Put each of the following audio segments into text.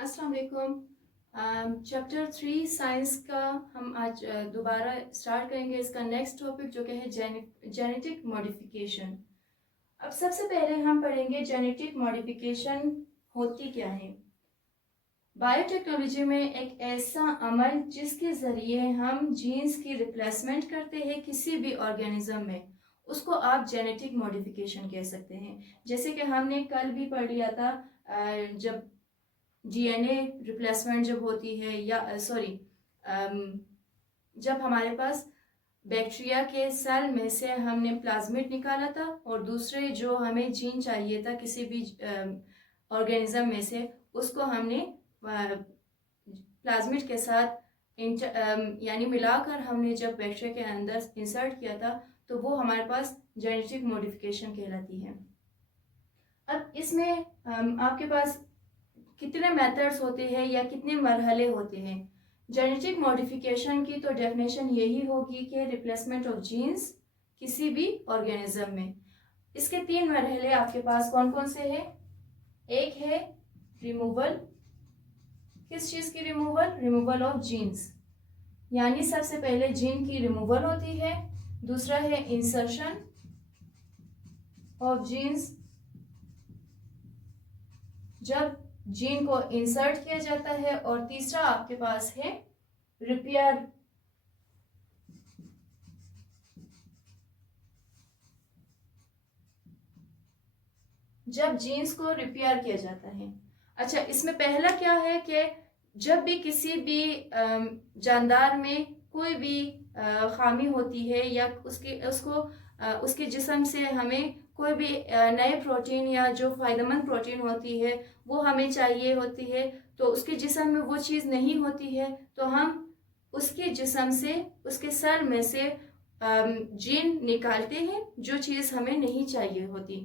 अस्सलाम वालेकुम। Chapter 3 science का हम आज दोबारा स्टार्ट करेंगे। इसका नेक्स्ट टॉपिक जो कि है जेनेटिक मॉडिफिकेशन। अब सबसे पहले हम पढ़ेंगे जेनेटिक मॉडिफिकेशन होती क्या है। बायोटेक्नोलॉजी में एक ऐसा अमल जिसके ज़रिए हम जीन्स की रिप्लेसमेंट करते हैं किसी भी ऑर्गेनिज्म में, उसको आप जेनेटिक मॉडिफिकेशन कह सकते हैं। जैसे कि हमने कल भी पढ़ लिया था, जब डीएनए रिप्लेसमेंट जब होती है, या सॉरी, जब हमारे पास बैक्टीरिया के सेल में से हमने प्लाज्मिड निकाला था और दूसरे जो हमें जीन चाहिए था किसी भी ऑर्गेनिज्म में से, उसको हमने प्लाज्मिड के साथ यानी मिलाकर हमने जब बैक्टीरिया के अंदर इंसर्ट किया था, तो वो हमारे पास जेनेटिक मॉडिफिकेशन कहलाती है। अब इसमें आपके पास कितने मेथड्स होते हैं या कितने मरहले होते हैं। जेनेटिक मॉडिफिकेशन की तो डेफिनेशन यही होगी कि रिप्लेसमेंट ऑफ जीन्स किसी भी ऑर्गेनिज्म में। इसके 3 मरहले आपके पास कौन कौन से हैं। एक है रिमूवल। किस चीज़ की रिमूवल? रिमूवल ऑफ जीन्स, यानी सबसे पहले जीन की रिमूवल होती है। दूसरा है इंसर्शन ऑफ जीन्स, जब जीन को इंसर्ट किया जाता है। और तीसरा आपके पास है रिपेयर, जब जीन्स को रिपेयर किया जाता है। अच्छा, इसमें पहला क्या है कि जब भी किसी भी जानदार में कोई भी खामी होती है या उसके जिस्म से हमें कोई भी नए प्रोटीन या जो फायदेमंद प्रोटीन होती है वो हमें चाहिए होती है, तो उसके जिस्म में वो चीज़ नहीं होती है, तो हम उसके जिस्म से, उसके सेल में से जीन निकालते हैं जो चीज़ हमें नहीं चाहिए होती।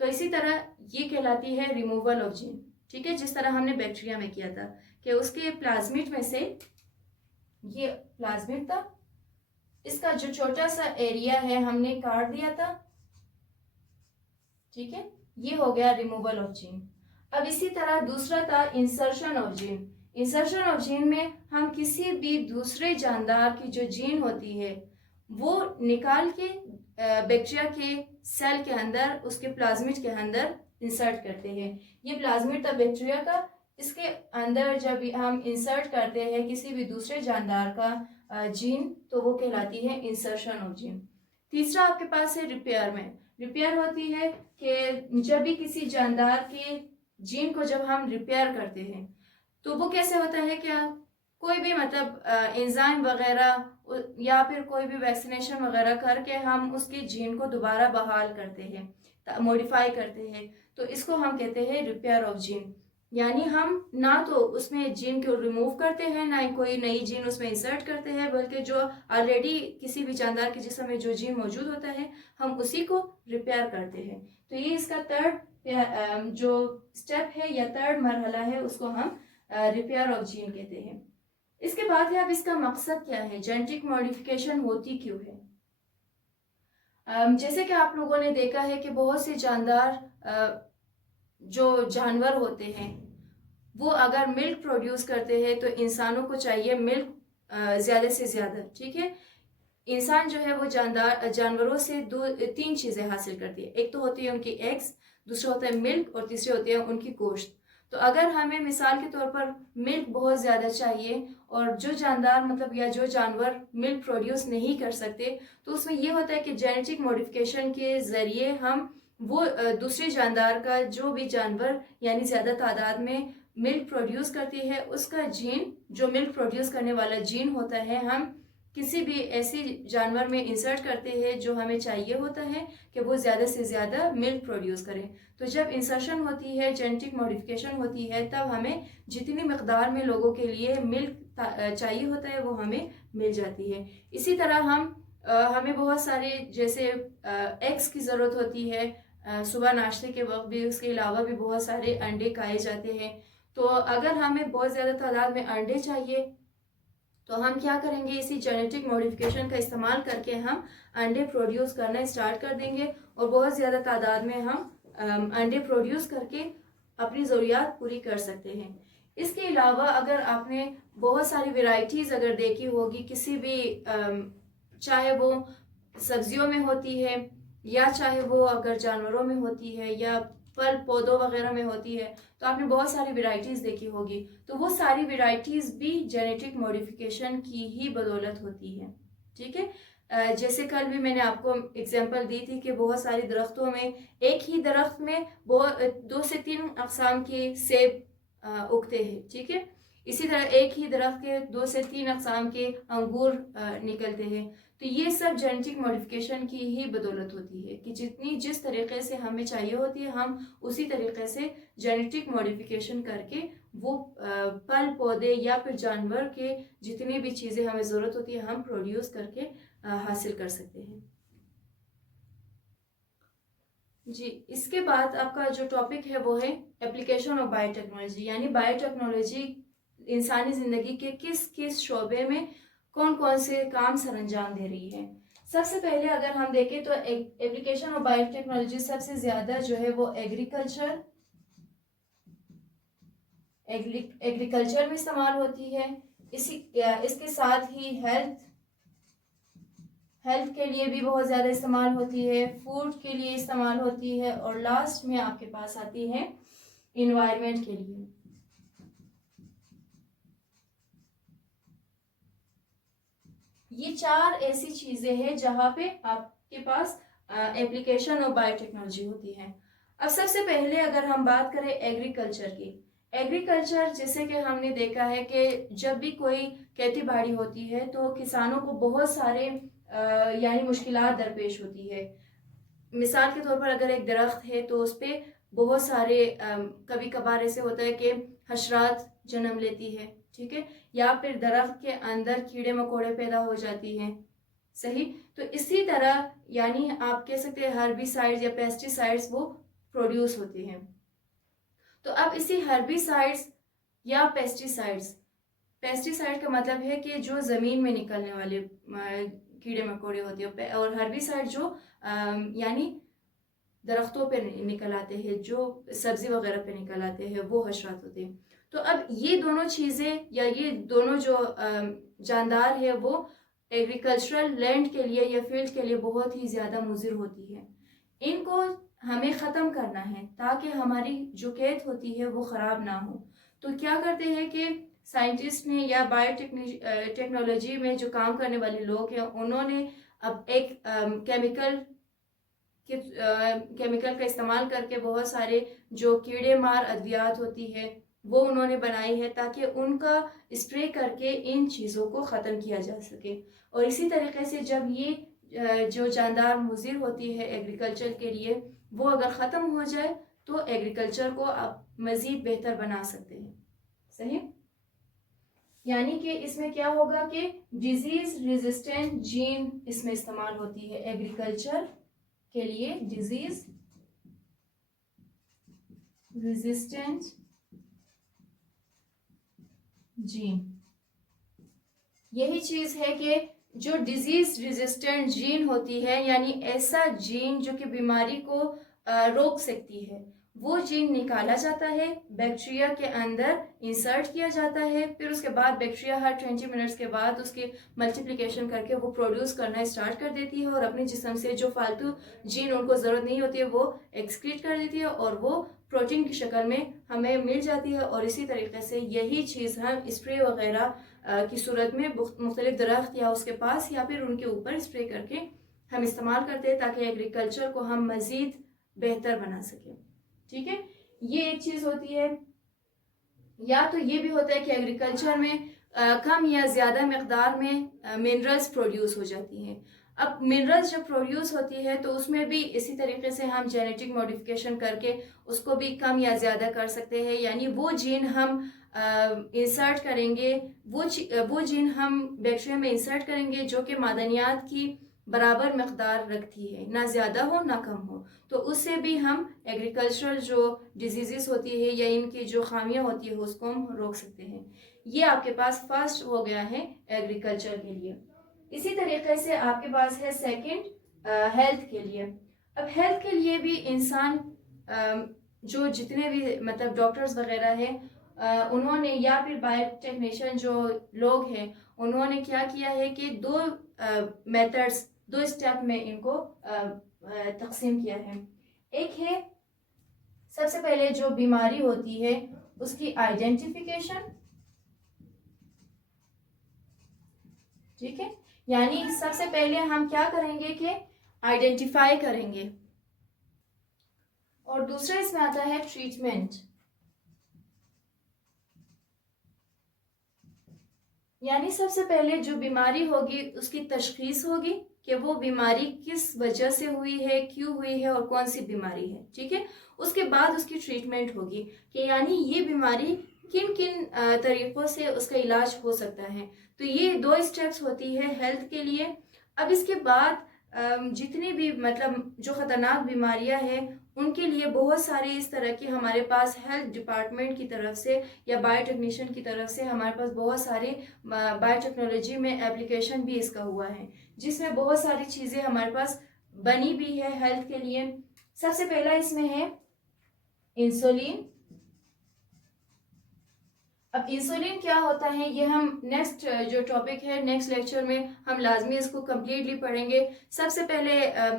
तो इसी तरह ये कहलाती है रिमूवल ऑफ जीन। ठीक है, जिस तरह हमने बैक्टीरिया में किया था कि उसके प्लाज्मिड में से, ये प्लाज्मिड था, इसका जो छोटा सा एरिया है हमने काट दिया था। ठीक है, ये हो गया रिमूवल ऑफ जीन। अब इसी तरह दूसरा था insertion of gene. Insertion of gene में हम किसी भी दूसरे जानदार की जो जीन होती है वो निकाल के बैक्टीरिया के सेल के अंदर, उसके प्लाज्मिड के अंदर इंसर्ट करते हैं। ये प्लाज्मिड था बैक्टीरिया का, इसके अंदर जब हम इंसर्ट करते हैं किसी भी दूसरे जानदार का जीन, तो वो कहलाती है इंसर्शन ऑफ जीन। तीसरा आपके पास है रिपेयर में। रिपेयर होती है कि जब भी किसी जानदार के जीन को जब हम रिपेयर करते हैं, तो वो कैसे होता है कि कोई भी मतलब एंजाइम वगैरह या फिर कोई भी वैक्सीनेशन वगैरह करके हम उसके जीन को दोबारा बहाल करते हैं, मॉडिफाई करते हैं, तो इसको हम कहते हैं रिपेयर ऑफ जीन। यानी हम ना तो उसमें जीन को रिमूव करते हैं, ना ही कोई नई जीन उसमें इंसर्ट करते हैं, बल्कि जो ऑलरेडी किसी भी जानदार के जिस्म में जो जीन मौजूद होता है हम उसी को रिपेयर करते हैं। तो ये इसका थर्ड जो स्टेप है या थर्ड मरहला है, उसको हम रिपेयर ऑफ जीन कहते हैं। इसके बाद है अब इसका मकसद क्या है, जेनेटिक मॉडिफिकेशन होती क्यों है। जैसे कि आप लोगों ने देखा है कि बहुत से जानदार जो जानवर होते हैं वो अगर मिल्क प्रोड्यूस करते हैं तो इंसानों को चाहिए मिल्क ज़्यादा से ज़्यादा। ठीक है, इंसान जो है वो जानवरों से 3 चीज़ें हासिल करती है। एक तो होती है उनकी एग्स, दूसरा होता है मिल्क, और तीसरी होती है उनकी गोश्त। तो अगर हमें मिसाल के तौर पर मिल्क बहुत ज़्यादा चाहिए और जो जानदार मतलब या जो जानवर मिल्क प्रोड्यूस नहीं कर सकते, तो उसमें ये होता है कि जेनेटिक मॉडिफिकेशन के ज़रिए हम वो दूसरे जानदार का, जो भी जानवर यानी ज़्यादा तादाद में मिल्क प्रोड्यूस करती है, उसका जीन, जो मिल्क प्रोड्यूस करने वाला जीन होता है, हम किसी भी ऐसी जानवर में इंसर्ट करते हैं जो हमें चाहिए होता है कि वो ज़्यादा से ज़्यादा मिल्क प्रोड्यूस करें। तो जब इंसर्शन होती है, जेनेटिक मॉडिफिकेशन होती है, तब हमें जितनी मकदार में लोगों के लिए मिल्क चाहिए होता है वो हमें मिल जाती है। इसी तरह हमें बहुत सारे जैसे एग्स की ज़रूरत होती है सुबह नाश्ते के वक्त भी, उसके अलावा भी बहुत सारे अंडे खाए जाते हैं। तो अगर हमें बहुत ज़्यादा तादाद में अंडे चाहिए तो हम क्या करेंगे, इसी जेनेटिक मॉडिफिकेशन का इस्तेमाल करके हम अंडे प्रोड्यूस करना स्टार्ट कर देंगे और बहुत ज़्यादा तादाद में हम अंडे प्रोड्यूस करके अपनी ज़रूरियात पूरी कर सकते हैं। इसके अलावा अगर आपने बहुत सारी वैरायटीज़ अगर देखी होगी किसी भी चाहे वो सब्जियों में होती है या चाहे वो अगर जानवरों में होती है या फल पौधों वगैरह में होती है, तो आपने बहुत सारी वैरायटीज़ देखी होगी। तो वो सारी वैरायटीज़ भी जेनेटिक मॉडिफिकेशन की ही बदौलत होती है। ठीक है, जैसे कल भी मैंने आपको एग्जांपल दी थी कि बहुत सारे दरख्तों में, एक ही दरख्त में बहुत 2 से 3 अक़साम के सेब उगते हैं। ठीक है, इसी तरह एक ही दरख्त के 2 से 3 अक़साम के अंगूर निकलते हैं। तो ये सब जेनेटिक मॉडिफिकेशन की ही बदौलत होती है कि जिस तरीके से हमें चाहिए होती है, हम उसी तरीके से जेनेटिक मॉडिफिकेशन करके वो फल पौधे या फिर जानवर के जितनी भी चीज़ें हमें ज़रूरत होती है, हम प्रोड्यूस करके हासिल कर सकते हैं। जी, इसके बाद आपका जो टॉपिक है वो है एप्लीकेशन ऑफ बायोटेक्नोलॉजी, यानी बायोटेक्नोलॉजी इंसानी ज़िंदगी के किस किस शोबे में कौन कौन से काम सर अंजाम दे रही है। सबसे पहले अगर हम देखें तो एप्लीकेशन ऑफ बायोटेक्नोलॉजी सबसे ज़्यादा जो है वो एग्रीकल्चर में इस्तेमाल होती है। इसके साथ ही हेल्थ के लिए भी बहुत ज़्यादा इस्तेमाल होती है, फूड के लिए इस्तेमाल होती है, और लास्ट में आपके पास आती है इन्वायरमेंट के लिए। ये 4 ऐसी चीज़ें हैं जहाँ पे आपके पास एप्लीकेशन ऑफ बायोटेक्नोलॉजी होती है। अब सबसे पहले अगर हम बात करें एग्रीकल्चर की, एग्रीकल्चर जैसे कि हमने देखा है कि जब भी कोई खेती बाड़ी होती है तो किसानों को बहुत सारे यानी मुश्किलात दरपेश होती है। मिसाल के तौर पर अगर एक दरख्त है तो उस पर बहुत सारे कभी कभार ऐसे होता है कि हशरात जन्म लेती है। ठीक है, या फिर दरख्त के अंदर कीड़े मकोड़े पैदा हो जाती हैं। सही, तो इसी तरह यानी आप कह सकते हैं हर्बिसाइड्स या पेस्टिसाइड्स वो प्रोड्यूस होते हैं। तो अब इसी हर्बिसाइड्स या पेस्टिसाइड का मतलब है कि जो ज़मीन में निकलने वाले कीड़े मकोड़े होते हैं, और हर्बिसाइड जो यानी दरख्तों पे निकल आते हैं, जो सब्जी वगैरह पे निकल आते हैं, वो हशरात होते हैं। तो अब ये दोनों चीज़ें या ये दोनों जो जानदार है वो एग्रीकल्चरल लैंड के लिए या फील्ड के लिए बहुत ही ज़्यादा मुज़िर होती है। इनको हमें ख़त्म करना है ताकि हमारी जो खेत होती है वो ख़राब ना हो। तो क्या करते हैं कि साइंटिस्ट ने या बायोटेक्नोलॉजी में जो काम करने वाले लोग हैं, उन्होंने अब एक केमिकल का इस्तेमाल करके बहुत सारे जो कीड़े मार अद्वियात होती है वो उन्होंने बनाई है ताकि उनका स्प्रे करके इन चीज़ों को ख़त्म किया जा सके। और इसी तरीके से जब ये जो जानदार मुज़िर होती है एग्रीकल्चर के लिए, वो अगर ख़त्म हो जाए तो एग्रीकल्चर को आप मज़ीद बेहतर बना सकते हैं। सही, यानी कि इसमें क्या होगा कि डिजीज़ रेजिस्टेंट जीन इसमें इस्तेमाल होती है एग्रीकल्चर के लिए, डिजीज रेजिस्टेंट जीन। यही चीज है कि जो डिजीज रेजिस्टेंट जीन होती है, यानी ऐसा जीन जो कि बीमारी को रोक सकती है, वो जीन निकाला जाता है, बैक्टीरिया के अंदर इंसर्ट किया जाता है। फिर उसके बाद बैक्टीरिया हर 20 मिनट्स के बाद उसके मल्टीप्लिकेशन करके वो प्रोड्यूस करना स्टार्ट कर देती है और अपने जिस्म से जो फालतू जीन उनको ज़रूरत नहीं होती है वो एक्सक्रीट कर देती है और वो प्रोटीन की शक्ल में हमें मिल जाती है। और इसी तरीके से यही चीज़ हम स्प्रे वगैरह की सूरत में मुख्तलिफ दरख्त या उसके पास या फिर उनके ऊपर स्प्रे करके हम इस्तेमाल करते हैं ताकि एग्रीकल्चर को हम मज़ीद बेहतर बना सकें। ठीक है, ये एक चीज़ होती है। या तो ये भी होता है कि एग्रीकल्चर में कम या ज़्यादा मकदार में मिनरल्स प्रोड्यूस हो जाती हैं। अब मिनरल्स जब प्रोड्यूस होती है तो उसमें भी इसी तरीके से हम जेनेटिक मॉडिफिकेशन करके उसको भी कम या ज़्यादा कर सकते हैं। यानी वो जीन हम इंसर्ट करेंगे, वो जीन हम बैक्टीरिया में इंसर्ट करेंगे जो कि मादनियात की बराबर मकदार रखती है, ना ज़्यादा हो ना कम हो। तो उससे भी हम एग्रीकल्चरल जो डिजीज़ होती है या इनकी जो खामियां होती है उसको हम रोक सकते हैं। ये आपके पास फर्स्ट हो गया है एग्रीकल्चर के लिए। इसी तरीके से आपके पास है सेकंड हेल्थ के लिए। अब हेल्थ के लिए भी इंसान जो जितने भी मतलब डॉक्टर्स वगैरह हैं उन्होंने या फिर बायोटेक्नीशियन जो लोग हैं उन्होंने क्या किया है कि दो मेथड्स, दो स्टेप में इनको तकसीम किया है। एक है सबसे पहले जो बीमारी होती है उसकी आइडेंटिफिकेशन, ठीक है, यानी सबसे पहले हम क्या करेंगे कि आइडेंटिफाई करेंगे, और दूसरा इसमें आता है ट्रीटमेंट, यानी सबसे पहले जो बीमारी होगी उसकी तशखीस होगी कि वो बीमारी किस वजह से हुई है, क्यों हुई है और कौन सी बीमारी है, ठीक है। उसके बाद उसकी ट्रीटमेंट होगी कि यानी ये बीमारी किन किन तरीकों से उसका इलाज हो सकता है। तो ये दो स्टेप्स होती है हेल्थ के लिए। अब इसके बाद जितनी भी मतलब जो ख़तरनाक बीमारियां हैं उनके लिए बहुत सारे इस तरह के हमारे पास हेल्थ डिपार्टमेंट की तरफ से या बायोटेक्नीशियन की तरफ से हमारे पास बहुत सारे बायोटेक्नोलॉजी में एप्लीकेशन भी इसका हुआ है, जिसमें बहुत सारी चीज़ें हमारे पास बनी भी है हेल्थ के लिए। सबसे पहला इसमें है इंसुलिन। अब इंसुलिन क्या होता है ये हम नेक्स्ट जो टॉपिक है नेक्स्ट लेक्चर में हम लाजमी इसको कम्प्लीटली पढ़ेंगे। सबसे पहले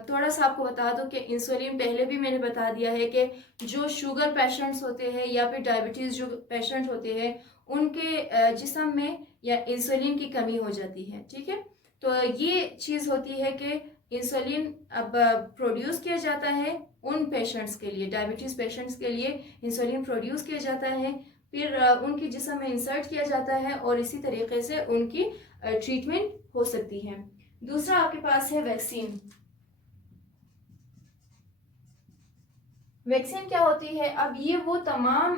थोड़ा सा आपको बता दूं कि इंसुलिन पहले भी मैंने बता दिया है कि जो शुगर पेशेंट्स होते हैं या फिर डायबिटीज़ जो पेशेंट होते हैं उनके जिस्म में या इंसुलिन की कमी हो जाती है, ठीक है। तो ये चीज़ होती है कि इंसुलिन अब प्रोड्यूस किया जाता है उन पेशेंट्स के लिए, डायबिटीज़ पेशेंट्स के लिए इंसुलिन प्रोड्यूस किया जाता है, फिर उनके जिस्म में इंसर्ट किया जाता है और इसी तरीके से उनकी ट्रीटमेंट हो सकती है। दूसरा आपके पास है वैक्सीन। वैक्सीन क्या होती है? अब ये वो तमाम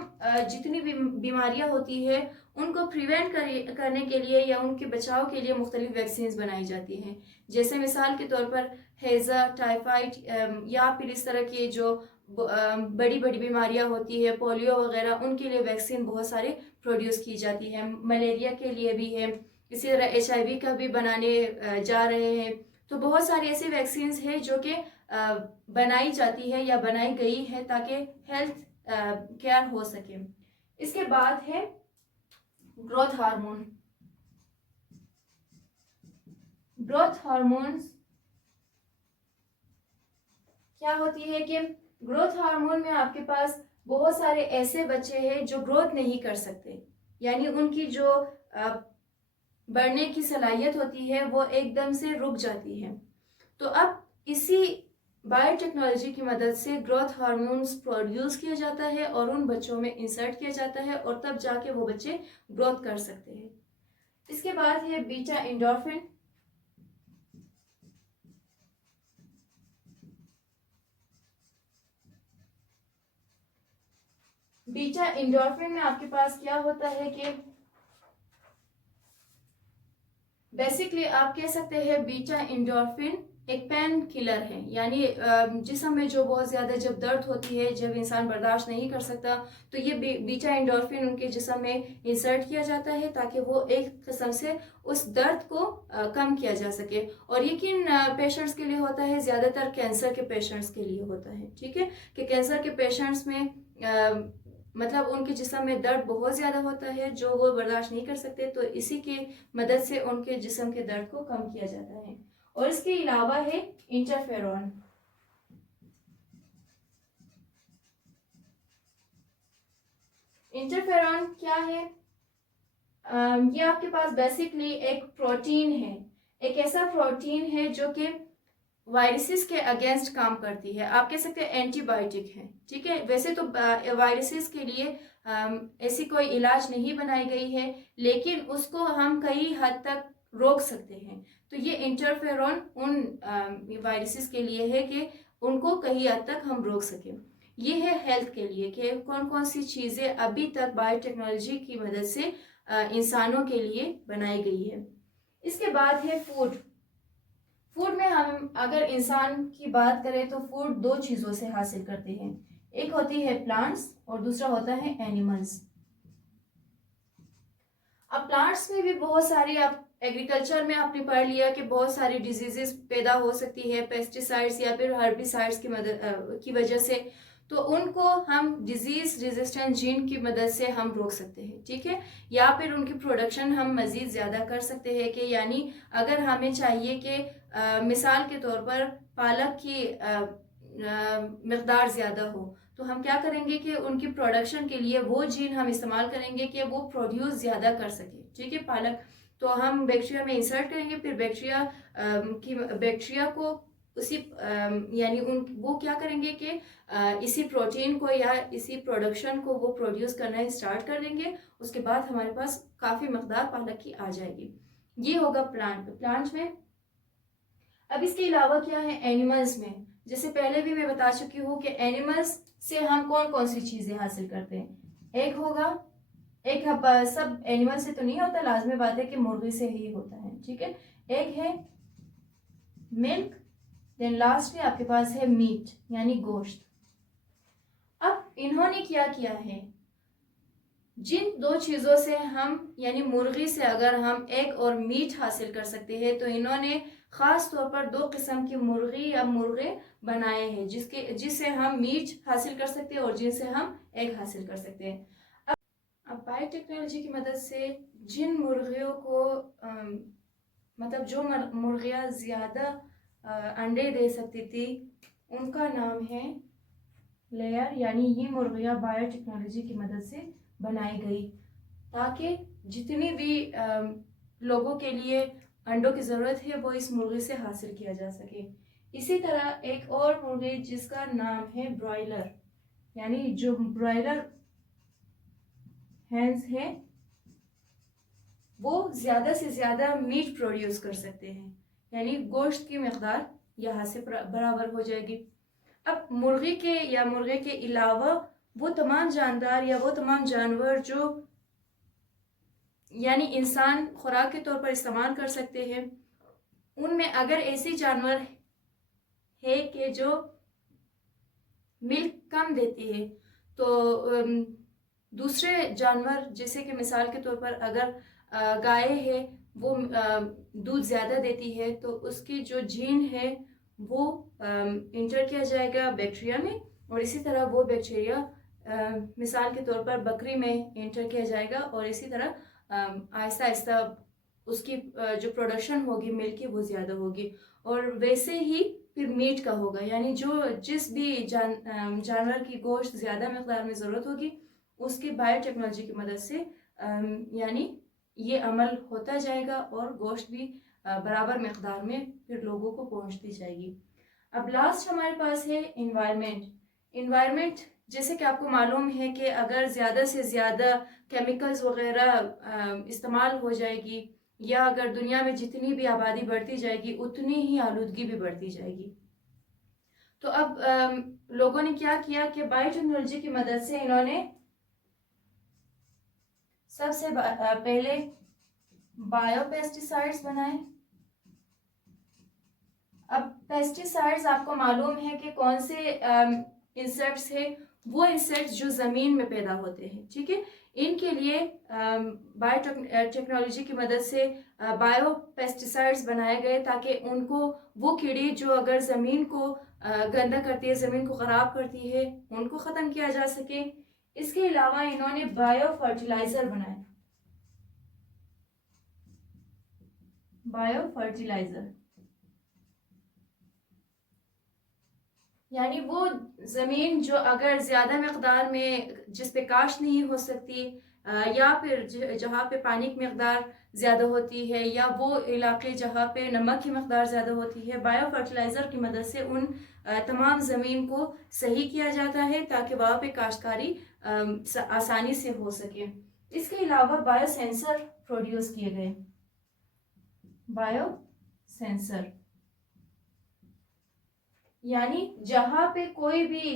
जितनी भी बीमारियां होती है उनको प्रिवेंट करने के लिए या उनके बचाव के लिए मुख्तलिफ वैक्सीन बनाई जाती हैं। जैसे मिसाल के तौर पर हैज़ा, टाइफाइड या फिर इस तरह की जो बड़ी बड़ी बीमारियां होती है, पोलियो वगैरह, उनके लिए वैक्सीन बहुत सारे प्रोड्यूस की जाती है। मलेरिया के लिए भी है, इसी तरह HIV का भी बनाने जा रहे हैं। तो बहुत सारी ऐसी वैक्सीन है जो कि बनाई जाती है या बनाई गई है ताकि हेल्थ केयर हो सके। इसके बाद है ग्रोथ हार्मोन। ग्रोथ हार्मोन्स क्या होती है कि ग्रोथ हार्मोन में आपके पास बहुत सारे ऐसे बच्चे हैं जो ग्रोथ नहीं कर सकते, यानी उनकी जो बढ़ने की सलाहियत होती है वो एकदम से रुक जाती है। तो अब इसी बायोटेक्नोलॉजी की मदद से ग्रोथ हार्मोन्स प्रोड्यूस किया जाता है और उन बच्चों में इंसर्ट किया जाता है और तब जाके वो बच्चे ग्रोथ कर सकते हैं। इसके बाद है बीटा एंडोर्फिन। बीटा एंडोर्फिन में आपके पास क्या होता है कि बेसिकली आप कह सकते हैं बीटा एंडोर्फिन एक पेन किलर है, यानी जिस्म में जो बहुत ज़्यादा जब दर्द होती है, जब इंसान बर्दाश्त नहीं कर सकता, तो ये बीटा एंडोर्फिन उनके जिस्म में इंसर्ट किया जाता है ताकि वो एक किस्म से उस दर्द को कम किया जा सके। और ये किन पेशेंट्स के लिए होता है? ज़्यादातर कैंसर के पेशेंट्स के लिए होता है, ठीक है, कि कैंसर के पेशेंट्स में मतलब उनके जिस्म में दर्द बहुत ज़्यादा होता है जो वो बर्दाश्त नहीं कर सकते, तो इसी की मदद से उनके जिस्म के दर्द को कम किया जाता है। और इसके अलावा है इंटरफेरॉन। इंटरफेरॉन क्या है? ये आपके पास बेसिकली एक प्रोटीन है, एक ऐसा प्रोटीन है जो कि वायरसेस के अगेंस्ट काम करती है। आप कह सकते हैं एंटीबायोटिक है, ठीक है। वैसे तो वायरसेस के लिए ऐसी कोई इलाज नहीं बनाई गई है, लेकिन उसको हम कई हद तक रोक सकते हैं। तो ये इंटरफेरॉन उन वायरसेस के लिए है कि उनको कई हद तक हम रोक सकें। ये है हेल्थ के लिए कि कौन कौन सी चीज़ें अभी तक बायोटेक्नोलॉजी की मदद से इंसानों के लिए बनाई गई है। इसके बाद है फूड। फूड में हम अगर इंसान की बात करें तो फूड दो चीज़ों से हासिल करते हैं, एक होती है प्लांट्स और दूसरा होता है एनिमल्स। अब प्लांट्स में भी बहुत सारी, आप एग्रीकल्चर में आपने पढ़ लिया कि बहुत सारी डिजीजेस पैदा हो सकती है पेस्टिसाइड्स या फिर हर्बिसाइड्स की मदद की वजह से। तो उनको हम डिजीज रेजिस्टेंट जीन की मदद से हम रोक सकते हैं, ठीक है। या फिर उनकी प्रोडक्शन हम मज़ीद ज़्यादा कर सकते हैं कि यानी अगर हमें चाहिए कि मिसाल के तौर पर पालक की मकदार ज़्यादा हो, तो हम क्या करेंगे कि उनकी प्रोडक्शन के लिए वो जीन हम इस्तेमाल करेंगे कि वो प्रोड्यूस ज़्यादा कर सके, ठीक है, पालक। तो हम बैक्टीरिया में इंसर्ट करेंगे, फिर बैक्टीरिया को उसी यानी उन वो क्या करेंगे कि इसी प्रोटीन को या इसी प्रोडक्शन को वो प्रोड्यूस करना स्टार्ट कर देंगे। उसके बाद हमारे पास काफ़ी मकदार पालक की आ जाएगी। ये होगा प्लांट में। अब इसके अलावा क्या है एनिमल्स में, जैसे पहले भी मैं बता चुकी हूँ कि एनिमल्स से हम कौन कौन सी चीज़ें हासिल करते हैं। एक होगा, एक सब एनिमल से तो नहीं होता, लाजमी बात है कि मुर्गी से ही होता है, ठीक है। एक है मिल्क, देन लास्ट में आपके पास है मीट यानी गोश्त। अब इन्होंने क्या किया है, जिन दो चीज़ों से हम यानी मुर्गी से अगर हम एग और मीट हासिल कर सकते हैं, तो इन्होंने ख़ास तौर पर दो किस्म की मुर्गी या मुर्गे बनाए हैं जिससे हम मीट हासिल कर सकते हैं और जिनसे हम एग हासिल कर सकते हैं। अब बायोटेक्नोलॉजी की मदद से जिन मुर्गियों को मतलब जो मुर्गियाँ ज़्यादा अंडे दे सकती थी, उनका नाम है लेयर, यानी ये मुर्गियाँ बायोटेक्नोलॉजी की मदद से बनाई गई ताकि जितनी भी लोगों के लिए अंडों की ज़रूरत है वो इस मुर्गी से हासिल किया जा सके। इसी तरह एक और मुर्गी जिसका नाम है ब्रॉयलर, यानी जो ब्रॉयलर हैंस हैं वो ज़्यादा से ज़्यादा मीट प्रोड्यूस कर सकते हैं, यानी गोश्त की मकदार यहाँ से बराबर हो जाएगी। अब मुर्गे के अलावा वो तमाम जानदार या वो तमाम जानवर जो यानी इंसान खुराक के तौर पर इस्तेमाल कर सकते हैं, उनमें अगर ऐसे जानवर है कि जो मिल्क कम देती है, तो दूसरे जानवर जैसे कि मिसाल के तौर पर अगर गाय है वो दूध ज़्यादा देती है, तो उसकी जो जीन है वो इंटर किया जाएगा बैक्टीरिया में, और इसी तरह वो बैक्टीरिया मिसाल के तौर पर बकरी में इंटर किया जाएगा, और इसी तरह आहिस्ता आहिस्ता उसकी जो प्रोडक्शन होगी मिल्क की वो ज़्यादा होगी, और वैसे ही फिर मीट का होगा, यानी जिस भी जानवर की गोश्त ज़्यादा मकदार में ज़रूरत होगी उसकी बायोटेक्नोलॉजी की मदद से यानी ये अमल होता जाएगा और गोश्त भी बराबर मकदार में फिर लोगों को पहुंचती जाएगी। अब लास्ट हमारे पास है इन्वायरमेंट। जैसे कि आपको मालूम है कि अगर ज़्यादा से ज़्यादा केमिकल्स वगैरह इस्तेमाल हो जाएगी, या अगर दुनिया में जितनी भी आबादी बढ़ती जाएगी उतनी ही आलूदगी भी बढ़ती जाएगी। तो अब लोगों ने क्या किया कि बायोटेक्नोलॉजी की मदद से इन्होंने सबसे पहले बायोपेस्टिसाइड्स बनाए। अब पेस्टिसाइड्स आपको मालूम है कि कौन से इंसेक्ट्स है, वो इंसेक्ट्स जो ज़मीन में पैदा होते हैं, ठीक है। इनके लिए बायोटेक्नोलॉजी की मदद से बायोपेस्टिसाइड्स बनाए गए ताकि उनको वो कीड़े जो अगर ज़मीन को गंदा करती है, ज़मीन को ख़राब करती है, उनको ख़त्म किया जा सके। इसके अलावा इन्होंने बायो फर्टिलाइज़र बनाए। बायो फर्टिलाइज़र यानी वो ज़मीन जो अगर ज़्यादा मकदार में जिस पे काश्त नहीं हो सकती, या फिर जहाँ पे पानी की मकदार ज़्यादा होती है, या वो इलाके जहाँ पे नमक की मकदार ज़्यादा होती है, बायो फर्टिलाइज़र की मदद से उन तमाम ज़मीन को सही किया जाता है ताकि वहाँ पे काश्तकारी आसानी से हो सके। इसके अलावा बायो सेंसर प्रोड्यूस किए गए। बायो सेंसर यानी जहाँ पे कोई भी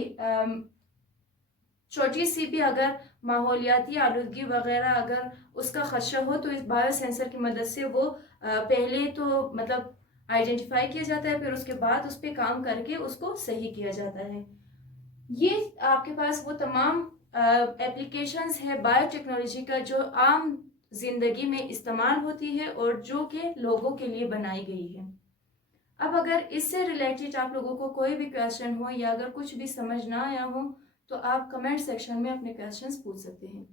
छोटी सी भी अगर माहौलियाती आलूदगी वगैरह अगर उसका खदशा हो, तो इस बायो सेंसर की मदद से वो पहले तो मतलब आइडेंटिफाई किया जाता है, फिर उसके बाद उस पर काम करके उसको सही किया जाता है। ये आपके पास वो तमाम एप्लीकेशंस है बायोटेक्नोलॉजी का जो आम जिंदगी में इस्तेमाल होती है और जो कि लोगों के लिए बनाई गई है। अब अगर इससे रिलेटेड आप लोगों को कोई भी क्वेश्चन हो या अगर कुछ भी समझ ना आया हो तो आप कमेंट सेक्शन में अपने क्वेश्चंस पूछ सकते हैं।